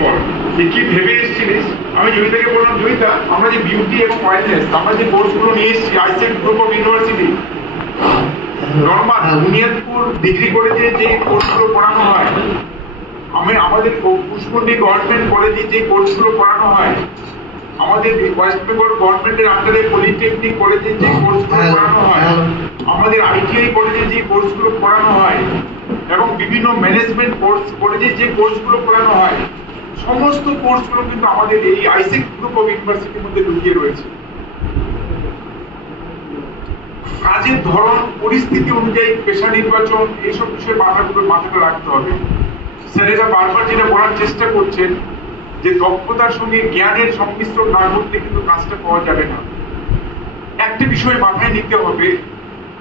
পর যে কি ভেবে এসেছিলিস? আমি জয়িতাকে বললাম জয়িতা আমরা যে বিউটি এবং ওয়েলনেস আমরা যে কোর্সগুলো নিয়ে এসেছি আইসেক group of university normal Buniadpur degree কলেজে যে কোর্সগুলো পড়ানো হয় আমি আমাদের পুষ্পন্ডি গভর্নমেন্ট কলেজে যে কোর্সগুলো পড়ানো হয় আমাদের ওয়েস্ট বেঙ্গল গভর্নমেন্টের আন্ডারে পলিটেকনিক কলেজে যে কোর্সগুলো পড়ানো হয় আমাদের আইটিআই কলেজে যে কোর্সগুলো পড়ানো হয় এবং বিভিন্ন ম্যানেজমেন্ট কোর্স কলেজে যে কোর্সগুলো পড়ানো হয় সমস্ত কোর্সগুলো কিন্তু আমাদের এই আইসেক গ্রুপ অফ ইউনিভার্সিটির মধ্যে লুকিয়ে রয়েছে। কাজের ধরন, পরিস্থিতি অনুযায়ী পেশা নির্বাচন, এইসব বিষয়ে মাথাগুলো মাথাটা রাখতে হবে। স্যারেরা বারবার যেটা বলার চেষ্টা করছেন, যে দক্ষতার সঙ্গে জ্ঞানের সংমিশ্রণ না ঘটলে কিন্তু কাজটা পাওয়া যাবে না। একটা বিষয় মাথায় নিতে হবে,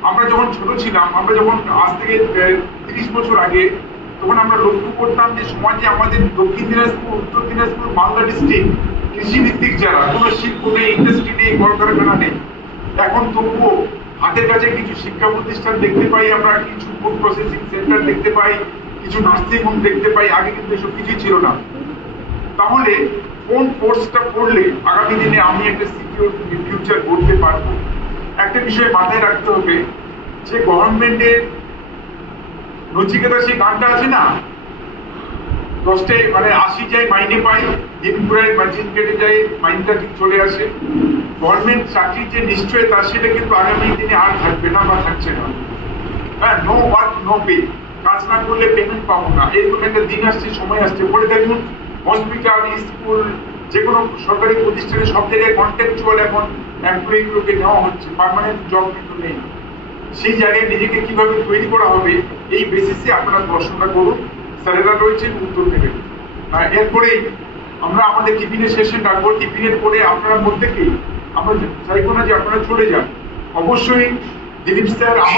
আমরা যখন ছোট ছিলাম, আমরা যখন আজ থেকে তিরিশ বছর আগে তখন আমরা লক্ষ্য করতাম যে সমাজে আমাদের দক্ষিণ দিনাজপুর, উত্তর দিনাজপুর মালদা ডিস্ট্রিক্ট কৃষিভিত্তিক যারা, কোনো শিল্প নেই ইন্ডাস্ট্রি নেই, কলকারখানা নেই। এখন তবুও হাতের কাছে কিছু শিক্ষা প্রতিষ্ঠান দেখতে পাই, আমরা কিছু ফুড প্রসেসিং সেন্টার দেখতে পাই, কিছু নার্সিং হোম দেখতে পাই, আগে কিন্তু এসব কিছুই ছিল না। তাহলে কোন কোর্সটা পড়লে আগামী দিনে আমি একটা সিকিউর ফিউচার করতে পারব? একটা বিষয় মাথায় রাখতে হবে যে গভর্নমেন্টের নচিকেতা সেই গানটা আছে না? দশটায় মানে আশি যায় মাইনে পাই দিন পুরায় দিন কেটে যায়, মাইনটা ঠিক চলে আসে। গভর্নমেন্ট চাকরির যে নিশ্চয়তা, সেটা কিন্তু আগামী দিনে আর থাকবে না বা থাকছে না। হ্যাঁ নো ওয়ার্ক নো পে কাজ না করলে পেমেন্ট পাবো না। এরকম একটা দিন আসছে, সময় আসছে। পরে দেখুন হসপিটাল স্কুল যে কোনো সরকারি প্রতিষ্ঠানে সব জায়গায় কন্ট্রাকচুয়াল এখন এমপ্লয়িগুলোকে নেওয়া হচ্ছে। পার্মানেন্ট জব কিন্তু নেই। সেই জায়গায় নিজেকে কীভাবে তৈরি করা হবে, এই বেসিসে আপনারা দর্শনটা করুন। স্যারেরা রয়েছেন উত্তর দেবেন। এরপরে আমরা আমাদের টিফিনের সেশন ডাকবো। টিফিনের পরে আপনারা প্রত্যেকেই আমরা চাইব না যে আপনারা চলে যান। অবশ্যই দিলীপ স্যার আমার